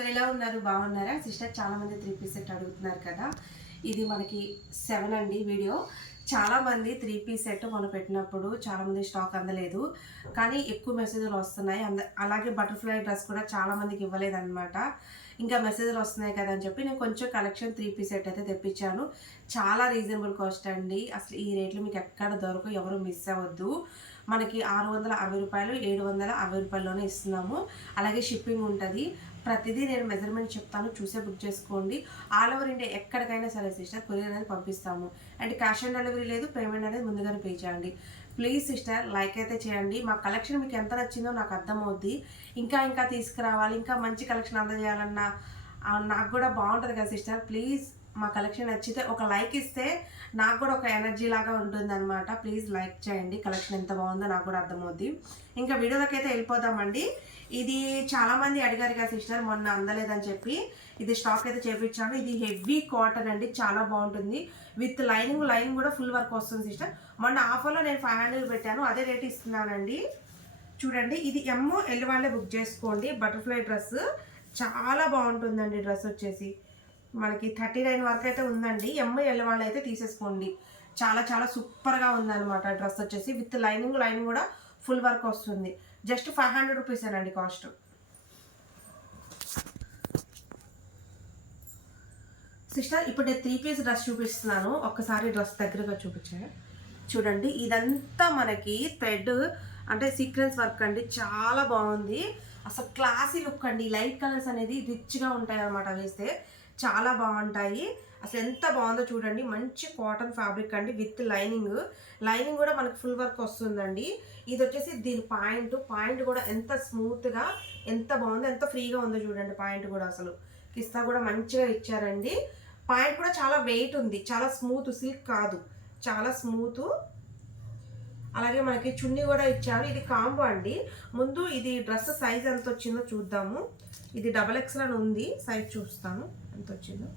ఎలా ఉన్నారు? బాగున్నారా? సిస్టర్ చాలా మంది త్రీ పీస్ సెట్ అడుగుతున్నారు కదా. ఇది మనకి సెవెన్ అండి వీడియో. చాలా మంది త్రీ పీస్ సెట్ మనం పెట్టినప్పుడు చాలా మంది స్టాక్ అందలేదు. కానీ ఎక్కువ మెసేజ్లు వస్తున్నాయి. అంద అలాగే బటర్ఫ్లై డ్రెస్ కూడా చాలా మందికి ఇవ్వలేదు అనమాట ఇంకా మెసేజ్లు వస్తున్నాయి కదా అని చెప్పి నేను కొంచెం కలెక్షన్ త్రీ పీస్ సెట్ అయితే తెప్పించాను. చాలా రీజనబుల్ కాస్ట్ అండి. అసలు ఈ రేట్లు మీకు ఎక్కడ దొరకవు ఎవరు మిస్ అవ్వద్దు. మనకి ఆరు వందల అరవై రూపాయలు ఏడు వందల అరవై రూపాయల్లోనే ఇస్తున్నాము. అలాగే షిప్పింగ్ ఉంటుంది. ప్రతిదీ నేను మెజర్మెంట్ చెప్తాను చూసే బుక్ చేసుకోండి. ఆల్ ఓవర్ ఇండియా ఎక్కడికైనా సరే సిస్టర్ కొరియర్ అనేది పంపిస్తాము. అండ్ క్యాష్ ఆన్ డెలివరీ లేదు పేమెంట్ అనేది ముందుగానే పే చేయండి. ప్లీజ్ సిస్టర్ లైక్ అయితే చేయండి. మా కలెక్షన్ మీకు ఎంత నచ్చిందో నాకు అర్థమవుద్ది. ఇంకా ఇంకా తీసుకురావాలి ఇంకా మంచి కలెక్షన్ అందజేయాలన్న నాకు కూడా బాగుంటుంది కదా సిస్టర్ ప్లీజ్ మా కలెక్షన్ నచ్చితే ఒక లైక్ ఇస్తే నాకు కూడా ఒక ఎనర్జీ లాగా ఉంటుంది అనమాట ప్లీజ్ లైక్ చేయండి. కలెక్షన్ ఎంత బాగుందో నాకు కూడా అర్థమవుద్ది. ఇంకా వీడియోలోకి అయితే వెళ్ళిపోదామండి. ఇది చాలా మంది అడిగారు కదా సిస్టర్ మొన్న అందలేదని చెప్పి. ఇది స్టాక్ అయితే చేపించాను. ఇది హెవీ కాటన్ అండి చాలా బాగుంటుంది. విత్ లైనింగ్ లైనింగ్ కూడా ఫుల్ వర్క్ వస్తుంది సిస్టర్. మొన్న ఆఫర్లో నేను ఫైవ్ హండ్రెడ్ పెట్టాను అదే రేట్ ఇస్తున్నానండి. చూడండి ఇది ఎమ్మో ఎల్ వాళ్ళే బుక్ చేసుకోండి. బటర్ఫ్లై డ్రెస్ చాలా బాగుంటుందండి డ్రెస్ వచ్చేసి. మనకి థర్టీ నైన్ వరకు అయితే ఉందండి. ఎమ్మో ఎల్ వాళ్ళు అయితే తీసేసుకోండి. చాలా చాలా సూపర్గా ఉందన్నమాట డ్రెస్ వచ్చేసి. విత్ లైనింగ్ లైన్ కూడా ఫుల్ వర్క్ వస్తుంది. జస్ట్ ఫైవ్ హండ్రెడ్ రూపీస్ అండి కాస్ట్. సిస్టర్ ఇప్పుడు నేను త్రీ పీస్ డ్రెస్ చూపిస్తున్నాను. ఒక్కసారి డ్రెస్ దగ్గరగా చూపించే. చూడండి ఇదంతా మనకి థ్రెడ్ అంటే సీక్వెన్స్ వర్క్ అండి. చాలా బాగుంది. అసలు క్లాసీ లుక్ అండి. లైట్ కలర్స్ అనేది రిచ్గా ఉంటాయి అనమాట వేస్తే. చాలా బాగుంటాయి. అసలు ఎంత బాగుందో చూడండి. మంచి కాటన్ ఫ్యాబ్రిక్ అండి. విత్ లైనింగ్ లైనింగ్ కూడా మనకు ఫుల్ వర్క్ వస్తుందండి. ఇది వచ్చేసి దీని పాయింట్. పాయింట్ కూడా ఎంత స్మూత్గా ఎంత బాగుందో ఎంత ఫ్రీగా ఉందో చూడండి పాయింట్ కూడా అసలు. కిస్తా కూడా మంచిగా ఇచ్చారండి. పాయింట్ కూడా చాలా వెయిట్ ఉంది. చాలా స్మూత్ సిల్క్ కాదు. చాలా స్మూత్ అలాగే మనకి చున్నీ కూడా ఇచ్చారు. ఇది కాంబో అండి. ముందు ఇది డ్రెస్ సైజ్ ఎంత వచ్చిందో చూద్దాము. ఇది డబల్ ఎక్స్ఎల్ అని ఉంది. సైజ్ చూస్తాను. ఎంత వచ్చిందో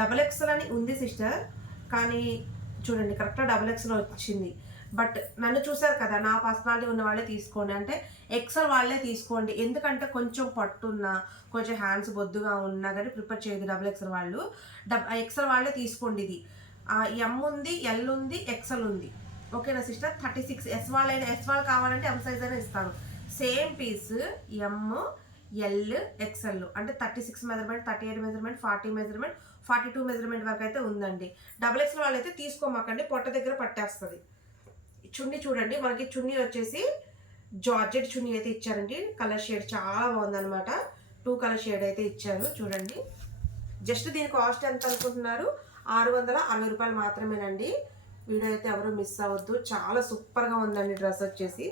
డబల్ ఎక్స్ఎల్ అని ఉంది సిస్టర్ కానీ చూడండి కరెక్ట్గా డబల్ ఎక్స్ఎల్ వచ్చింది. బట్ నన్ను చూసారు కదా నా పర్సనాలిటీ ఉన్న వాళ్ళే తీసుకోండి. అంటే ఎక్సెల్ వాళ్ళే తీసుకోండి. ఎందుకంటే కొంచెం పట్టున్నా కొంచెం హ్యాండ్స్ బొద్దుగా ఉన్నా కానీ ప్రిపేర్ చేయదు డబుల్ ఎక్సెల్ వాళ్ళు. డబ్ ఎక్సెల్ వాళ్ళే తీసుకోండి ఇది. ఎమ్ ఉంది ఎల్ ఉంది ఎక్సెల్ ఉంది. ఓకేనా సిస్టర్ థర్టీ సిక్స్ ఎస్ వాళ్ళైనా ఎస్ వాళ్ళు కావాలంటే ఎం సైజ్ అయినా ఇస్తాను. Same piece M L XL అంటే thirty six measurement thirty eight measurement forty measurement forty two measurement వరకు అయితే ఉందండి. డబుల్ ఎక్స్ఎల్ వాళ్ళు అయితే తీసుకోమాకండి పొట్ట దగ్గర పట్టేస్తుంది. చున్నీ చూడండి మనకి చున్నీ వచ్చేసి జార్జెట్ చున్నీ అయితే ఇచ్చారండి. కలర్ షేడ్ చాలా బాగుందన్నమాట. టూ కలర్ షేడ్ అయితే ఇచ్చారు చూడండి. జస్ట్ దీని కాస్ట్ ఎంత అనుకుంటున్నారు? ఆరు వందల అరవై రూపాయలు మాత్రమేనండి. వీడియో అయితే ఎవరు మిస్ అవ్వద్దు. చాలా సూపర్గా ఉందండి డ్రెస్ వచ్చేసి.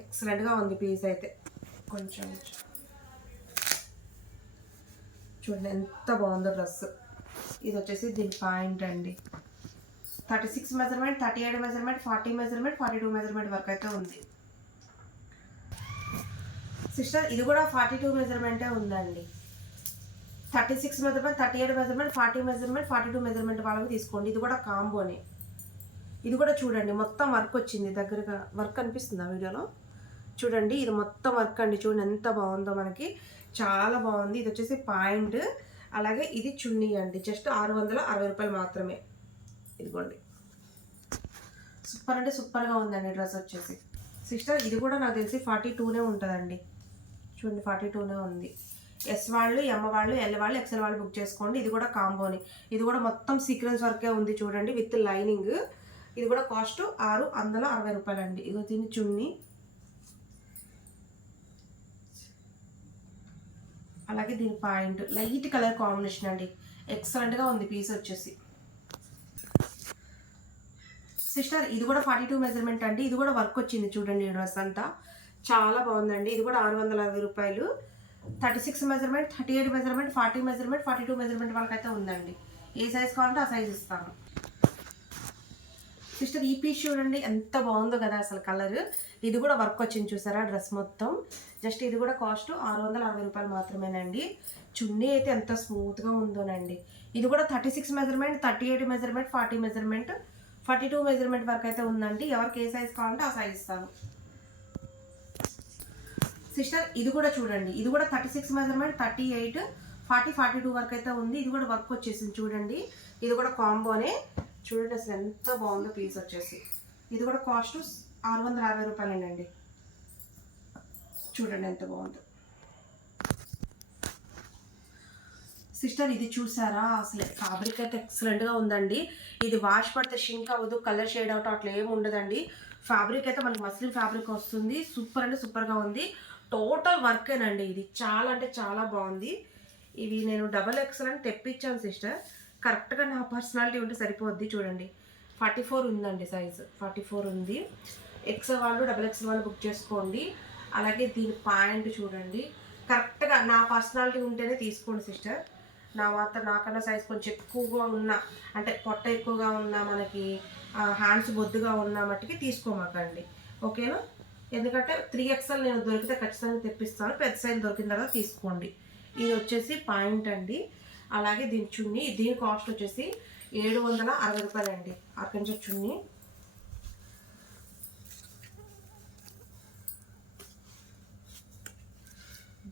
ఎక్సలెంట్గా ఉంది పీస్ అయితే. కొంచెం చూడండి ఎంత బాగుందో డ్రెస్ ఇది వచ్చేసి దీని పాయింట్ అండి. Thirty six measurement thirty eight measurement forty measurement forty two measurement వరకు అయితే ఉంది. సిస్టర్ ఇది కూడా ఫార్టీ టూ మెజర్మెంటే ఉందండి. Thirty six measurement thirty eight measurement forty measurement forty two measurement వాళ్ళకి తీసుకోండి. ఇది కూడా కాంబోనే. ఇది కూడా చూడండి మొత్తం వర్క్ వచ్చింది దగ్గరగా. వర్క్ అనిపిస్తుంది ఆ వీడియోలో? చూడండి ఇది మొత్తం వర్క్ అండి. చూడండి ఎంత బాగుందో మనకి. చాలా బాగుంది. ఇది వచ్చేసి పాయింట్. అలాగే ఇది చున్నీ అండి. జస్ట్ ఆరు వందల అరవై రూపాయలు మాత్రమే. ఇదిగోండి. సూపర్ అంటే సూపర్గా ఉందండి డ్రెస్ వచ్చేసి. సిస్టర్ ఇది కూడా నాకు తెలిసి ఫార్టీ టూనే ఉంటుందండి. చూడండి ఫార్టీ టూనే ఉంది. ఎస్ వాళ్ళు ఎమ్ వాళ్ళు ఎల్ వాళ్ళు ఎక్సెల్ వాళ్ళు బుక్ చేసుకోండి. ఇది కూడా కాంబోని. ఇది కూడా మొత్తం సీక్వెన్స్ వర్కే ఉంది చూడండి విత్ లైనింగ్. ఇది కూడా కాస్ట్ ఆరు వందల అరవై రూపాయలు అండి ఇదిగో దీని చున్నీ. అలాగే దీని పాయింట్ లైట్ కలర్ కాంబినేషన్ అండి. ఎక్సలెంట్గా ఉంది పీస్ వచ్చేసి. సిస్టర్ ఇది కూడా ఫార్టీ టూ మెజర్మెంట్ అండి. ఇది కూడా వర్క్ వచ్చింది చూడండి ఈ డ్రెస్ అంతా. చాలా బాగుందండి. ఇది కూడా ఆరు వందల అరవై రూపాయలు. Thirty six measurement thirty eight measurement forty measurement forty two measurement వాళ్ళకైతే ఉందండి. ఏ సైజ్ కావాలంటే ఆ సైజ్ ఇస్తాను. సిస్టర్ ఈ పీస్ చూడండి ఎంత బాగుందో కదా అసలు కలర్ ఇది కూడా వర్క్ వచ్చింది చూసారా డ్రెస్ మొత్తం. జస్ట్ ఇది కూడా కాస్ట్ ఆరు వందల అరవై రూపాయలు మాత్రమేనండి. చున్నీ అయితే ఎంత స్మూత్గా ఉందోనండి. ఇది కూడా thirty six measurement thirty eight measurement forty measurement forty two measurement వరకు అయితే ఉందండి. ఎవరికి ఏ సైజ్ కావాలంటే ఆ సైజ్ ఇస్తాను. సిస్టర్ ఇది కూడా చూడండి. ఇది కూడా thirty six measurement thirty eight forty forty two వరకు అయితే ఉంది. ఇది కూడా వర్క్ వచ్చేసింది చూడండి. ఇది కూడా కాంబోనే చూడండి అసలు ఎంత బాగుందో పీస్ వచ్చేసి. ఇది కూడా కాస్ట్ ఆరు వందల అరవై రూపాయలేనండి. చూడండి ఎంత బాగుందో. సిస్టర్ ఇది చూసారా? అసలు ఫ్యాబ్రిక్ అయితే ఎక్సలెంట్గా ఉందండి. ఇది వాష్ పడితే షింక్ అవ్వదు కలర్ షేడ్ అవుట్ అట్లా ఏమి ఉండదండి. ఫ్యాబ్రిక్ అయితే మనకి మస్లిన్ ఫ్యాబ్రిక్ వస్తుంది. సూపర్ అంటే సూపర్గా ఉంది. టోటల్ వర్కేనండి ఇది. చాలా అంటే చాలా బాగుంది. ఇవి నేను డబల్ ఎక్సెల్ అని తెప్పించాను సిస్టర్ కరెక్ట్గా నా పర్సనాలిటీ ఉంటే సరిపోద్ది చూడండి. ఫార్టీ ఫోర్ ఉందండి సైజు. ఫార్టీ ఫోర్ ఉంది. ఎక్స్ వాళ్ళు డబల్ ఎక్స్ వాళ్ళు బుక్ చేసుకోండి. అలాగే దీని పాయింట్ చూడండి. కరెక్ట్గా నా పర్సనాలిటీ ఉంటేనే తీసుకోండి సిస్టర్. నా మాత్రం నాకన్నా సైజ్ కొంచెం ఎక్కువగా ఉన్న అంటే పొట్ట ఎక్కువగా ఉన్న మనకి హ్యాండ్స్ బొద్దుగా ఉన్న మట్టుకి తీసుకోమాకండి. ఓకేనా? ఎందుకంటే త్రీ ఎక్స్ఎల్ నేను దొరికితే ఖచ్చితంగా తెప్పిస్తాను. పెద్ద సైజ్ దొరికిన తర్వాత తీసుకోండి. ఇది వచ్చేసి పాయింట్ అండి. అలాగే దీని చున్నీ దీని కాస్ట్ వచ్చేసి ఏడు వందల అరవై రూపాయలు అండి అక్కడి చున్నీ.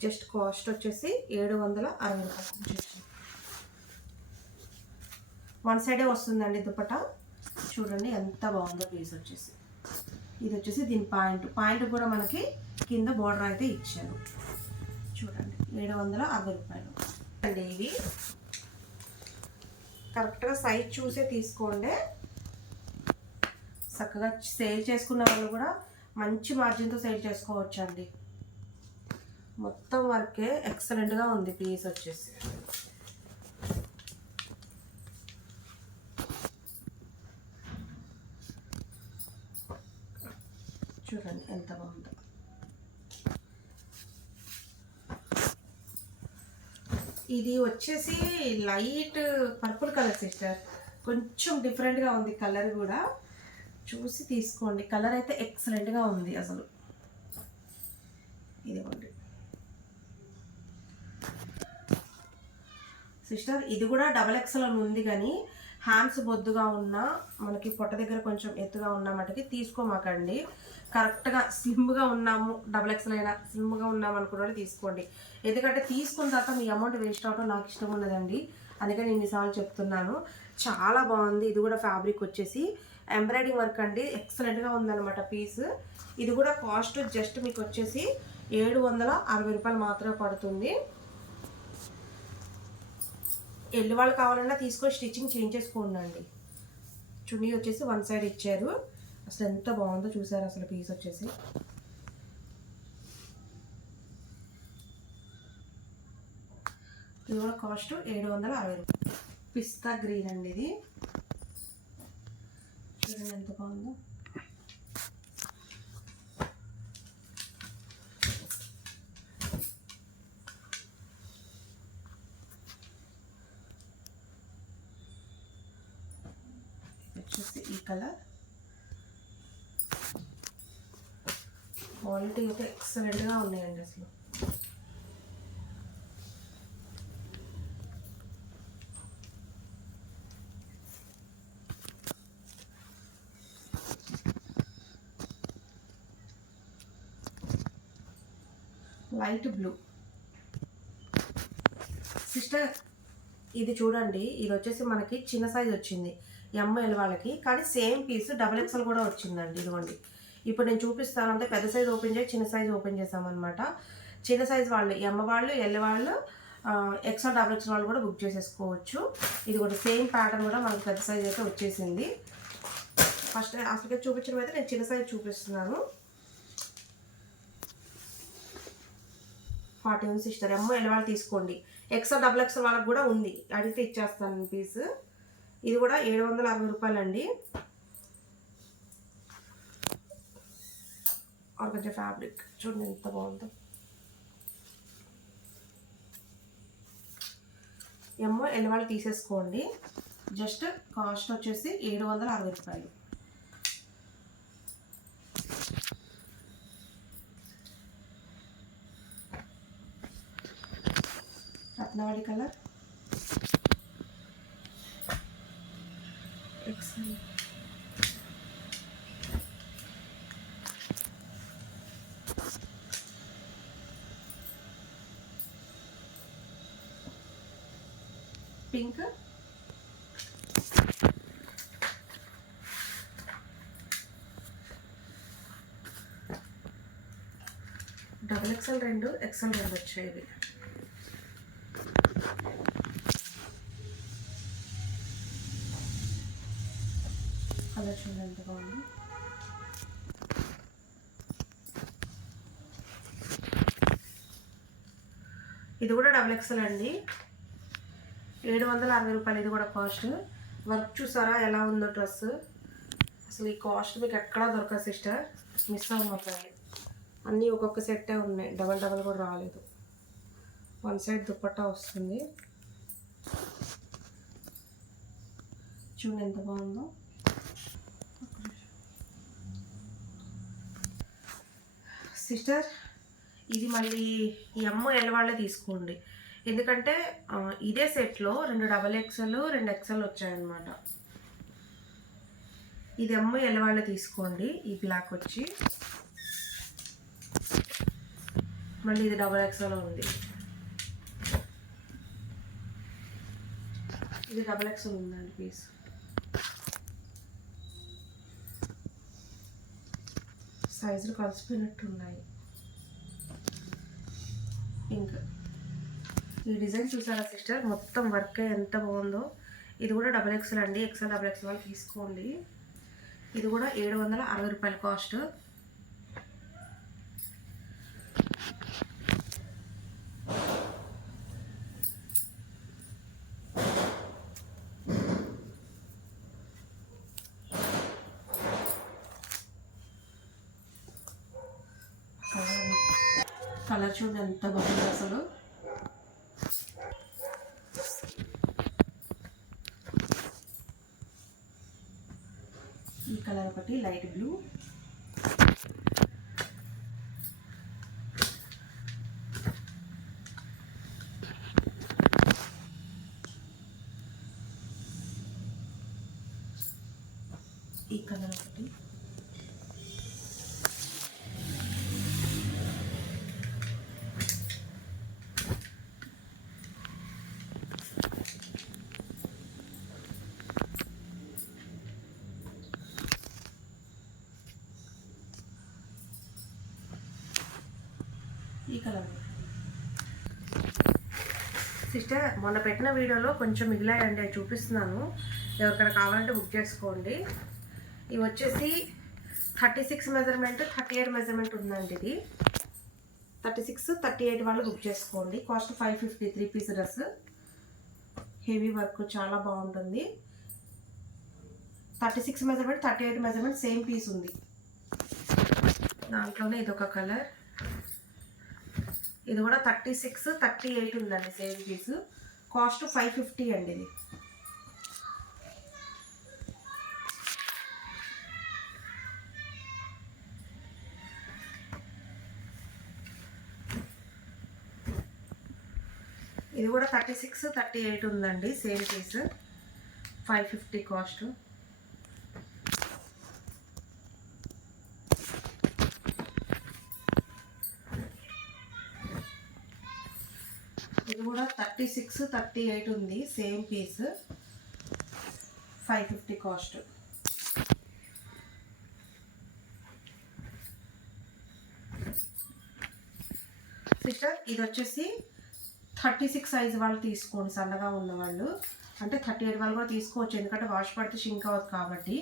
జస్ట్ కాస్ట్ వచ్చేసి ఏడు వందల అరవై రూపాయలు. వన్ సైడే వస్తుందండి దుప్పట. చూడండి ఎంత బాగుందో పీస్ వచ్చేసి. ఇది వచ్చేసి దీని పాయింట్. పాయింట్ కూడా మనకి కింద బోర్డర్ అయితే ఇచ్చారు. చూడండి ఏడు వందల అరవై రూపాయలు. అండి ఇవి. కరెక్ట్గా సైజ్ చూసే తీసుకోండి. చక్కగా సేల్ చేసుకున్న వాళ్ళు కూడా మంచి మార్జిన్తో సేల్ చేసుకోవచ్చు అండి మొత్తం వర్కే ఎక్సలెంట్గా ఉంది పీస్ వచ్చేసి. చూడండి ఎంత బాగుంది. ఇది వచ్చేసి లైట్ పర్పుల్ కలర్ సిస్టర్. కొంచెం డిఫరెంట్గా ఉంది కలర్ కూడా. చూసి తీసుకోండి. కలర్ అయితే ఎక్సలెంట్గా ఉంది అసలు. ఇదిగోండి. సిస్టర్ ఇది కూడా డబల్ ఎక్సెల్ అని ఉంది కానీ హ్యాండ్స్ బొద్దుగా ఉన్నా మనకి పొట్ట దగ్గర కొంచెం ఎత్తుగా ఉన్న మటుకి తీసుకోమాకండి. కరెక్ట్గా స్లిమ్గా ఉన్నాము డబల్ ఎక్సెల్ అయినా స్లిమ్గా ఉన్నాము అనుకున్న తీసుకోండి. ఎందుకంటే తీసుకున్న తర్వాత మీ అమౌంట్ వేస్ట్ అవటం నాకు ఇష్టం ఉండదండి. అందుకని నేను ఇన్నిసార్లు చెప్తున్నాను. చాలా బాగుంది. ఇది కూడా ఫ్యాబ్రిక్ వచ్చేసి ఎంబ్రాయిడింగ్ వర్క్ అండి. ఎక్సలెంట్గా ఉందన్నమాట పీస్. ఇది కూడా కాస్ట్ జస్ట్ మీకు వచ్చేసి ఏడు వందల అరవై రూపాయలు మాత్రమే పడుతుంది. ఎల్లు వాళ్ళు కావాలన్నా తీసుకొని స్టిచ్చింగ్ చేంజ్ చేసుకోండి చున్నీ వచ్చేసి వన్ సైడ్ ఇచ్చారు. అసలు ఎంత బాగుందో చూసారు అసలు పీస్ వచ్చేసి. ఇది కూడా కాస్ట్ ఏడు వందల అరవై రూపాయలు. పిస్తా గ్రీన్ అండి ఇది. చూడండి ఎంత బాగుందో. వచ్చేసి ఈ కలర్ క్వాలిటీ అయితే ఎక్సలెంట్గా ఉన్నాయండి అసలు. లైట్ బ్లూ సిస్టర్ ఇది చూడండి ఇది వచ్చేసి మనకి చిన్న సైజ్ వచ్చింది. ఎంఎల్ వాళ్ళకి కానీ సేమ్ పీస్ డబల్ ఎక్స్ఎల్ కూడా వచ్చిందండి ఇదిగోండి. ఇప్పుడు నేను చూపిస్తాను అంటే పెద్ద సైజ్ ఓపెన్ చేసి చిన్న సైజ్ ఓపెన్ చేసామన్నమాట చిన్న సైజ్ వాళ్ళు ఎమ్మ వాళ్ళు ఎల్ వాళ్ళు ఎక్స్ఎల్ డబుల్ ఎక్స్ఎల్ వాళ్ళు కూడా బుక్ చేసేసుకోవచ్చు. ఇది కూడా సేమ్ ప్యాటర్న్ కూడా మనకి పెద్ద సైజ్ అయితే వచ్చేసింది. ఫస్ట్ అసలుగా చూపించడం అయితే నేను చిన్న సైజ్ చూపిస్తున్నాను. ఫార్టీ నుంచి ఇస్తారు ఎమ్మో ఎల్ వాళ్ళు తీసుకోండి. ఎక్స్ఎల్ డబుల్ ఎక్స్ఎల్ వాళ్ళకి కూడా ఉంది. అడిగితే ఇచ్చేస్తాను పీస్. ఇది కూడా ఏడు వందల అరవై రూపాయలండి. అండి కొంచెం ఫ్యాబ్రిక్ చూడండి ఎంత బాగుందో. ఏమో ఎన్ని తీసేసుకోండి. జస్ట్ కాస్ట్ వచ్చేసి ఏడు వందల అరవై రూపాయలు. రత్నవాడి colour. Excellent pink. Double XL రెండు ఎక్సెల్ రెండు వచ్చాయి కలర్ చూడండి ఎంత బాగుంది. ఇది కూడా డబుల్ ఎక్సెల్ అండి. ఏడు వందల అరవై రూపాయలు. ఇది కూడా కాస్ట్. వర్క్ చూసారా ఎలా ఉందో డ్రెస్? అసలు ఈ కాస్ట్ మీకు ఎక్కడా దొరకదు సిస్టర్. మిస్ అవ్వమాకండి అన్నీ ఒక్కొక్క సెట్టే ఉన్నాయి. డబల్ డబల్ కూడా రాలేదు. వన్ సైడ్ దుప్పట్టా వస్తుంది. చూడండి ఎంత బాగుందో. సిస్టర్ ఇది మళ్ళీ ఎమ్ ఎల్ వాళ్ళే తీసుకోండి. ఎందుకంటే ఇదే సెట్లో రెండు డబల్ ఎక్సెల్ రెండు ఎక్సెల్ వచ్చాయన్నమాట. ఇది ఎమ్ ఎల్ తీసుకోండి ఈ బ్లాక్ వచ్చి. మళ్ళీ ఇది డబల్ ఎక్సెల్ ఉంది. ఇది డబల్ ఎక్సెల్ ఉందండి పీస్ సైజులు కలిసిపోయినట్టు ఉన్నాయి. ఇంకా ఈ డిజైన్ చూసారా సిస్టర్? మొత్తం వర్క్ ఎంత బాగుందో. ఇది కూడా డబల్ ఎక్స్ఎల్ అండి. ఎక్స్ఎల్ డబల్ ఎక్స్ఎల్ వాళ్ళు తీసుకోండి. ఇది కూడా ఏడు వందల అరవై రూపాయల కాస్ట్. కలర్ చూడండి ఎంత బాగుంది అసలు ఈ కలర్ ఒకటి లైట్ బ్లూ ఈ కలర్ ఒకటి ఈ కలర్ సిస్టర్ మొన్న పెట్టిన వీడియోలో కొంచెం మిగిలాయండి అవి చూపిస్తున్నాను. ఎవరికైనా కావాలంటే బుక్ చేసుకోండి. ఇవి వచ్చేసి thirty six measurement thirty eight measurement ఉందండి ఇది. థర్టీ సిక్స్ థర్టీ ఎయిట్ వాళ్ళు బుక్ చేసుకోండి. Cost five fifty three piece dress heavy work చాలా బాగుంటుంది. Thirty six measurement thirty eight measurement same piece ఉంది. దాంట్లోనే ఇదొక కలర్. ఇది కూడా థర్టీ సిక్స్ థర్టీ ఎయిట్ ఉందండి same piece cost five fifty అండి ఇది. ఇది కూడా థర్టీ సిక్స్ థర్టీ ఎయిట్ ఉందండి same piece five fifty cost ఇది కూడా థర్టీ సిక్స్ థర్టీ ఎయిట్ ఉంది same piece. Five fifty cost. Sister ఇది వచ్చేసి థర్టీ సిక్స్ సైజ్ వాళ్ళు తీసుకోండి సన్నగా ఉన్నవాళ్ళు. అంటే థర్టీ ఎయిట్ వాళ్ళు కూడా తీసుకోవచ్చు ఎందుకంటే వాష్ పడితే షింక్ అవ్వదు కాబట్టి.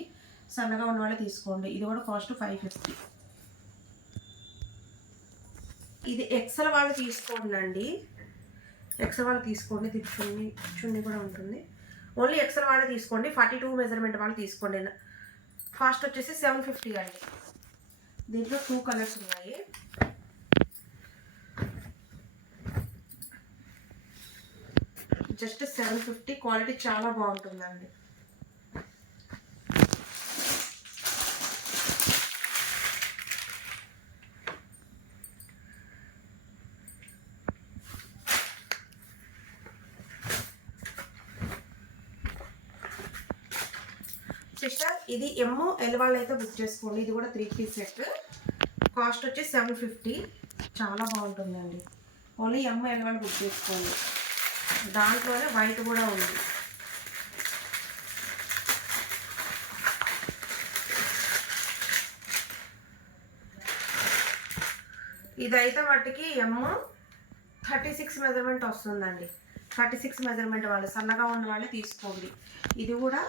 సన్నగా ఉన్న వాళ్ళే తీసుకోండి ఇది కూడా కాస్ట్ ఫైవ్ ఫిఫ్టీ. ఇది ఎక్సెల్ వాళ్ళు తీసుకోండి అండి. ఎక్సెల్ వాళ్ళు తీసుకోండి ఇది చున్ని కూడా ఉంటుంది. ఓన్లీ ఎక్సెల్ వాళ్ళే తీసుకోండి ఫార్టీ టూ మెజర్మెంట్ వాళ్ళు తీసుకోండి. కాస్ట్ వచ్చేసి సెవెన్ ఫిఫ్టీ అండి. దీంట్లో టూ కలర్స్ ఉన్నాయి. జస్ట్ సెవెన్ ఫిఫ్టీ క్వాలిటీ చాలా బాగుంటుందండి సిస్టర్ ఇది ఎమ్మో ఎల్ వాళ్ళు అయితే బుక్ చేసుకోండి. ఇది కూడా త్రీ పీస్ సెట్ కాస్ట్ వచ్చి సెవెన్ ఫిఫ్టీ చాలా బాగుంటుందండి. ఓన్లీ ఎమ్మో ఎల్ వాళ్ళు బుక్ చేసుకోండి. దాంట్లోనే వైట్ కూడా ఉంది. ఇదైతే వాటికి ఎమ్ థర్టీ సిక్స్ మెజర్మెంట్ వస్తుందండి. థర్టీ సిక్స్ మెజర్మెంట్ వాళ్ళు సన్నగా ఉన్న వాళ్ళే తీసుకోండి. ఇది కూడా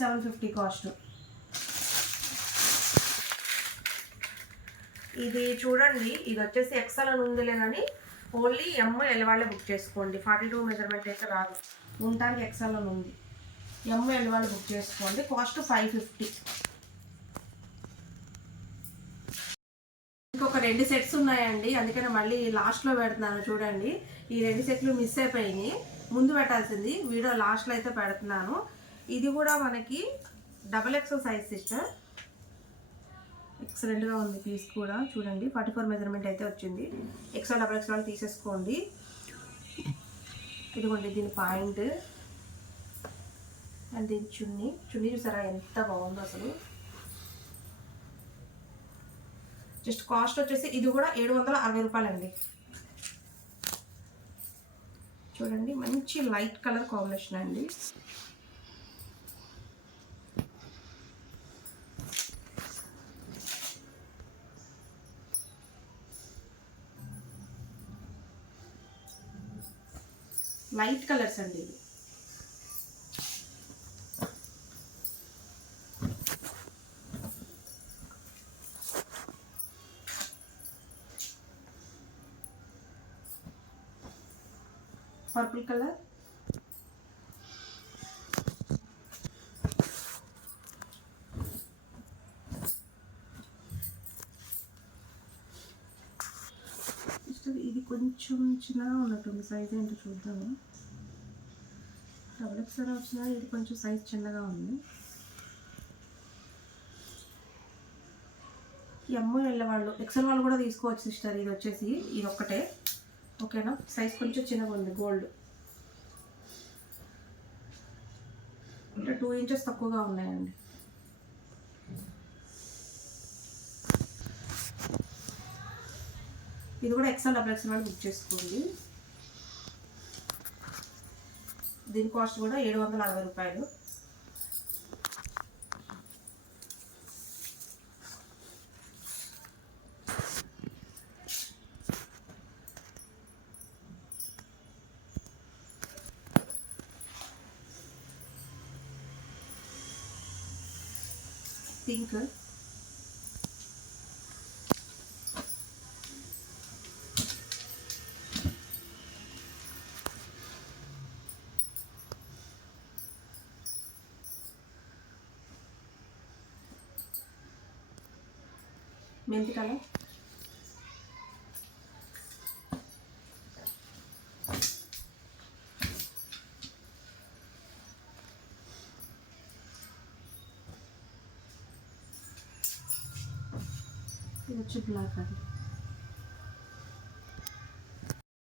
సెవెన్ ఫిఫ్టీ కాస్ట్ ఇది చూడండి ఇది వచ్చేసి ఎక్సెల్ అని ఉందిలే కానీ ఓన్లీ ఎమ్ ఎల్ వాళ్ళే బుక్ చేసుకోండి. ఫార్టీ టూ మెజర్మెంట్ అయితే రాదు. ఉండటానికి ఎక్సెల్ అని ఉంది. ఎమ్ ఎల్ వాళ్ళు బుక్ చేసుకోండి. కాస్ట్ ఫైవ్ ఫిఫ్టీ ఇంకొక రెండు సెట్స్ ఉన్నాయండి. అందుకని మళ్ళీ లాస్ట్లో పెడుతున్నాను చూడండి. ఈ రెండు సెట్లు మిస్ అయిపోయినాయి. ముందు పెట్టాల్సింది వీడియో లాస్ట్లో అయితే పెడుతున్నాను. ఇది కూడా మనకి డబల్ ఎక్సెల్ సైజ్ సిస్టర్ ఎక్సలెంట్గా ఉంది పీస్ కూడా చూడండి. ఫార్టీ ఫోర్ మెజర్మెంట్ అయితే వచ్చింది. ఎక్స్ట్రా డబల్ ఎక్స్ట్రా తీసేసుకోండి. ఇదిగోండి దీని పాయింట్ అండ్ దీని చున్నీ. చున్నీ చూసారా ఎంత బాగుందో అసలు. జస్ట్ కాస్ట్ వచ్చేసి ఇది కూడా ఏడు వందల అరవై రూపాయలండి. చూడండి మంచి లైట్ కలర్ కాంబినేషన్ అండి. లైట్ కలర్స్ అండి ఇవి. Purple colour. ఇది కొంచెం చిన్నగా ఉన్నట్టుంది సైజ్ ఏంటో చూద్దాము. డబుల్ ఎక్స్ఎల్ వచ్చినా ఇది కొంచెం సైజ్ చిన్నగా ఉంది. ఎమ్ము వెళ్ళే వాళ్ళు ఎక్సెల్ వాళ్ళు కూడా తీసుకోవచ్చు సిస్టర్ ఇది వచ్చేసి ఇది ఒక్కటే. ఓకేనా సైజ్ కొంచెం చిన్నగా ఉంది గోల్డ్ అంటే టూ ఇంచెస్ తక్కువగా ఉన్నాయండి. ఇది కూడా ఎక్సెల్ డబుల్ ఎక్సెల్ వాళ్ళు బుక్ చేసుకోండి. దీని కాస్ట్ కూడా ఏడు వందల అరవై రూపాయలు పింక్ మెంతి కలర్ ఇది వచ్చి బ్లాక్ అండి